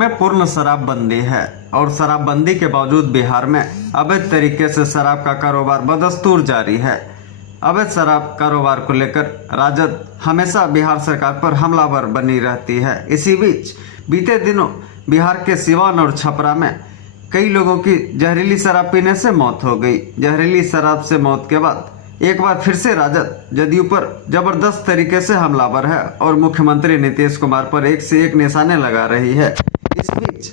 में पूर्ण शराबबंदी है और शराबबंदी के बावजूद बिहार में अवैध तरीके से शराब का कारोबार बदस्तूर जारी है। अवैध शराब कारोबार को लेकर राजद हमेशा बिहार सरकार पर हमलावर बनी रहती है। इसी बीच बीते दिनों बिहार के सिवान और छपरा में कई लोगों की जहरीली शराब पीने से मौत हो गई। जहरीली शराब से मौत के बाद एक बार फिर से राजद जदयू पर जबरदस्त तरीके से हमलावर है और मुख्यमंत्री नीतीश कुमार पर एक से एक निशाने लगा रही है। इस बीच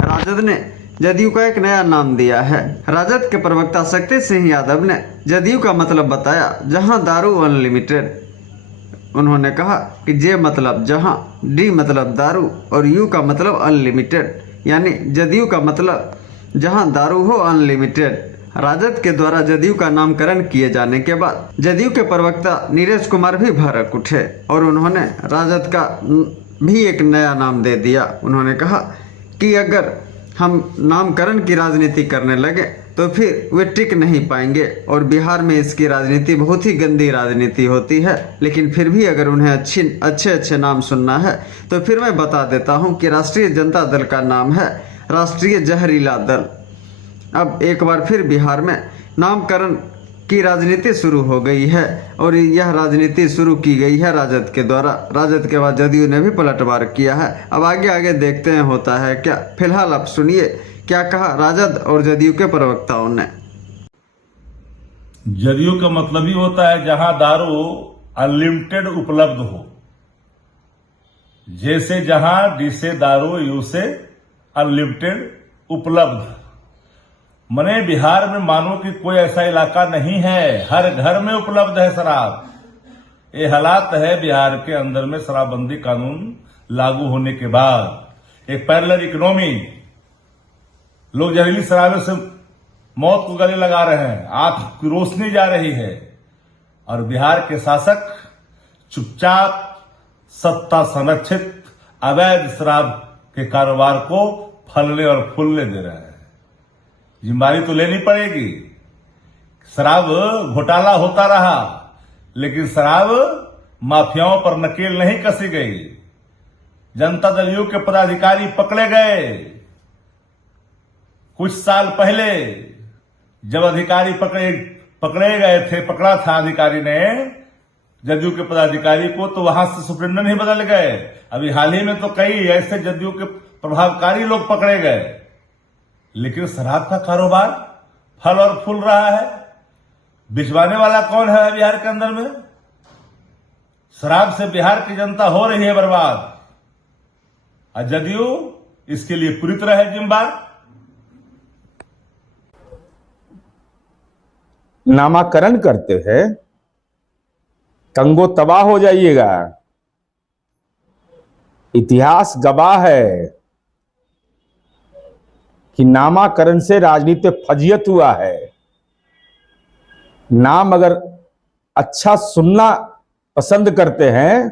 राजद ने जदयू का एक नया नाम दिया है। राजद के प्रवक्ता शक्ति सिंह यादव ने जदयू का मतलब बताया जहां दारू अनलिमिटेड। उन्होंने कहा कि जे मतलब जहां, डी मतलब दारू और यू का मतलब अनलिमिटेड, यानी जदयू का मतलब जहां दारू हो अनलिमिटेड। राजद के द्वारा जदयू का नामकरण किए जाने के बाद जदयू के प्रवक्ता नीरज कुमार भी भड़क उठे और उन्होंने राजद का भी एक नया नाम दे दिया। उन्होंने कहा कि अगर हम नामकरण की राजनीति करने लगे तो फिर वे टिक नहीं पाएंगे और बिहार में इसकी राजनीति बहुत ही गंदी राजनीति होती है। लेकिन फिर भी अगर उन्हें अच्छे नाम सुनना है तो फिर मैं बता देता हूं कि राष्ट्रीय जनता दल का नाम है राष्ट्रीय जहरीला दल। अब एक बार फिर बिहार में नामकरण की राजनीति शुरू हो गई है और यह राजनीति शुरू की गई है राजद के द्वारा। राजद के बाद जदयू ने भी पलटवार किया है। अब आगे देखते हैं होता है क्या। फिलहाल आप सुनिए क्या कहा राजद और जदयू के प्रवक्ताओं ने। जदयू का मतलब ही होता है जहां दारू अनलिमिटेड उपलब्ध हो। जैसे जहां डी से दारू, यू से अनलिमिटेड उपलब्ध। मने बिहार में मानो कि कोई ऐसा इलाका नहीं है, हर घर में उपलब्ध है शराब। ये हालात है बिहार के अंदर में शराबबंदी कानून लागू होने के बाद। एक पैरेलल इकोनॉमी, लोग जहरीली शराबों से मौत को गले लगा रहे हैं, आंख की रोशनी जा रही है और बिहार के शासक चुपचाप सत्ता संरक्षित अवैध शराब के कारोबार को फलने और फूलने दे रहे हैं। जिम्मेदारी तो लेनी पड़ेगी। शराब घोटाला होता रहा लेकिन शराब माफियाओं पर नकेल नहीं कसी गई। जनता दल यू के पदाधिकारी पकड़े गए। कुछ साल पहले जब अधिकारी पकड़े गए थे, पकड़ा था अधिकारी ने जदयू के पदाधिकारी को, तो वहां से सुप्रिंटेंडेंट ही बदल गए। अभी हाल ही में तो कई ऐसे जदयू के प्रभावकारी लोग पकड़े गए। लेकिन शराब का कारोबार फल और फूल रहा है। भिजवाने वाला कौन है बिहार के अंदर में? शराब से बिहार की जनता हो रही है बर्बाद और जदयू इसके लिए पूरी तरह है जिम्मेदार। नामाकरण करते हैं, कंगो तबाह हो जाइएगा। इतिहास गवाह है कि नामाकरण से राजनीतिक फजियत हुआ है। नाम अगर अच्छा सुनना पसंद करते हैं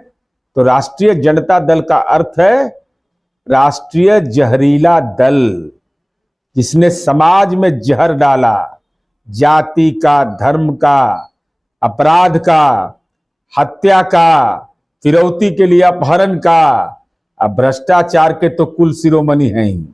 तो राष्ट्रीय जनता दल का अर्थ है राष्ट्रीय जहरीला दल, जिसने समाज में जहर डाला, जाति का, धर्म का, अपराध का, हत्या का, फिरौती के लिए अपहरण का, अब भ्रष्टाचार के तो कुल शिरोमणि हैं ही।